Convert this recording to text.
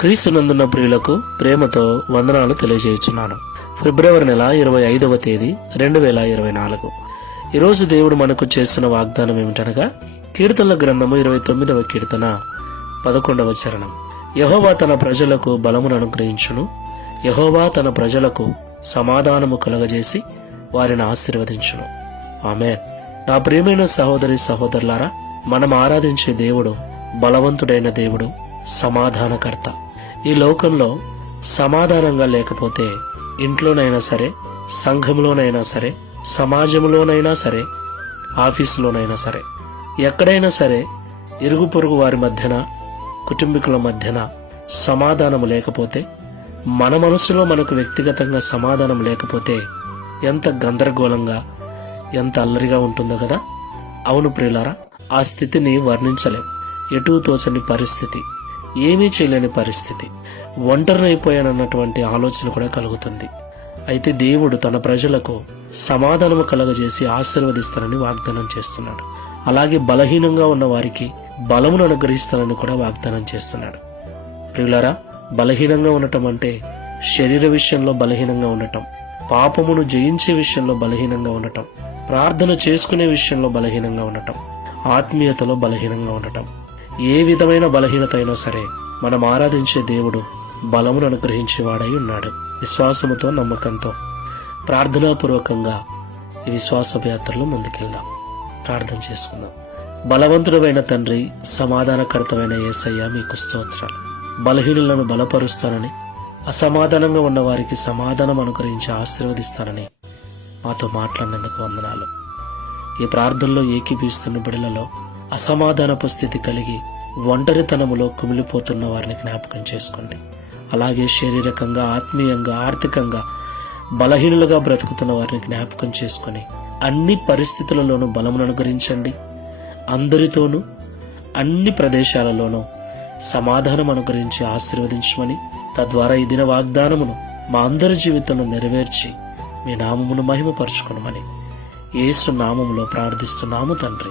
క్రీస్తునందున్న ప్రియులకు ప్రేమతో వందనాలు తెలియజేయుచున్నాను. ఫిబ్రవరి నెల ఇరవై ఐదవ తేదీ రెండు వేల ఇరవై నాలుగు. ఈరోజు దేవుడు మనకు చేస్తున్న వాగ్దానం ఏమిటనగా కీర్తనల గ్రంథము ఇరవై తొమ్మిదవ కీర్తన పదకొండవ చరణం. యహోవా తన ప్రజలకు బలమును అనుగ్రహించును. యహోవా తన ప్రజలకు సమాధానము కలగజేసి వారిని ఆశీర్వదించును. ఆమె నా ప్రియమైన సహోదరి సహోదరులారా మనం ఆరాధించే దేవుడు బలవంతుడైన దేవుడు సమాధానకర్త. ఈ లోకంలో సమాధానంగా లేకపోతే ఇంట్లోనైనా సరే సంఘంలోనైనా సరే సమాజంలోనైనా సరే ఆఫీసులోనైనా సరే ఎక్కడైనా సరే ఇరుగు పొరుగు వారి మధ్యన కుటుంబీకుల మధ్యన సమాధానం లేకపోతే మన మనసులో మనకు వ్యక్తిగతంగా సమాధానం లేకపోతే ఎంత గందరగోళంగా ఎంత అల్లరిగా ఉంటుందో కదా? అవును ప్రియులారా ఆ స్థితిని వర్ణించలేం. ఎటూ తోచని పరిస్థితి. ఏమీ చేయలేని పరిస్థితి. ఒంటరినైపోయానన్నటువంటి ఆలోచన కూడా కలుగుతుంది. అయితే దేవుడు తన ప్రజలకు సమాధానము కలగజేసి ఆశీర్వదిస్తానని వాగ్దానం చేస్తున్నాడు. అలాగే బలహీనంగా ఉన్న వారికి బలమును అనుగ్రహిస్తానని కూడా వాగ్దానం చేస్తున్నాడు. ప్రియులరా బలహీనంగా ఉండటం అంటే శరీర విషయంలో బలహీనంగా ఉండటం పాపమును జయించే విషయంలో బలహీనంగా ఉండటం ప్రార్థన చేసుకునే విషయంలో బలహీనంగా ఉండటం ఆత్మీయతలో బలహీనంగా ఉండటం. ఏ విధమైన బలహీనత అయినా సరే మనం ఆరాధించే దేవుడు బలమును అనుగ్రహించేవాడై ఉన్నాడు. విశ్వాసముతో నమ్మకంతో ప్రార్థనాపూర్వకంగా ఈ విశ్వాసపు యాత్రలో ముందుకెళ్దాం. ప్రార్థన చేసుకుందాం. బలవంతుడమైన తండ్రి సమాధానకర్తమైన యేసయ్య మీకు స్తోత్రాలు. బలహీనులను బలపరుస్తానని అసమాధానంగా ఉన్న వారికి సమాధానం అనుగ్రహించి ఆశీర్వదిస్తానని మాతో మాట్లాడినందుకు వందనాలు. ఈ ప్రార్థనలో ఏకీపిస్తున్న బిడలలో అసమాధానపు స్థితి కలిగి ఒంటరితనములో కుమిలిపోతున్న వారిని జ్ఞాపకం చేసుకోండి. అలాగే శారీరకంగా ఆత్మీయంగా ఆర్థికంగా బలహీనులుగా బ్రతుకుతున్న వారిని జ్ఞాపకం చేసుకొని అన్ని పరిస్థితులలోనూ బలమును అనుగ్రహించండి. అందరితోనూ అన్ని ప్రదేశాలలోనూ సమాధానం అనుగ్రహించి ఆశీర్వదించమని తద్వారా ఈ దిన వాగ్దానమును మా అందరి జీవితంలో నెరవేర్చి మీ నామమును మహిమపరుచుకునమని ఏసు నామములో ప్రార్థిస్తున్నాము తండ్రి.